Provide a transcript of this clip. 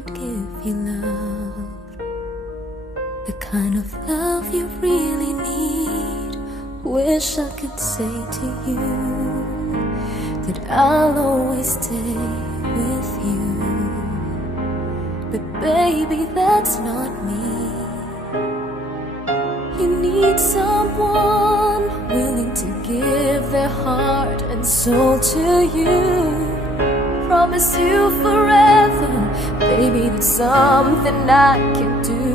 could give you love, the kind of love you really need. Wish I could say to you that I'll always stay with you, but baby, that's not me. You need someone willing to give their heart and soul to you. Promise you forever, baby, that's something I can do.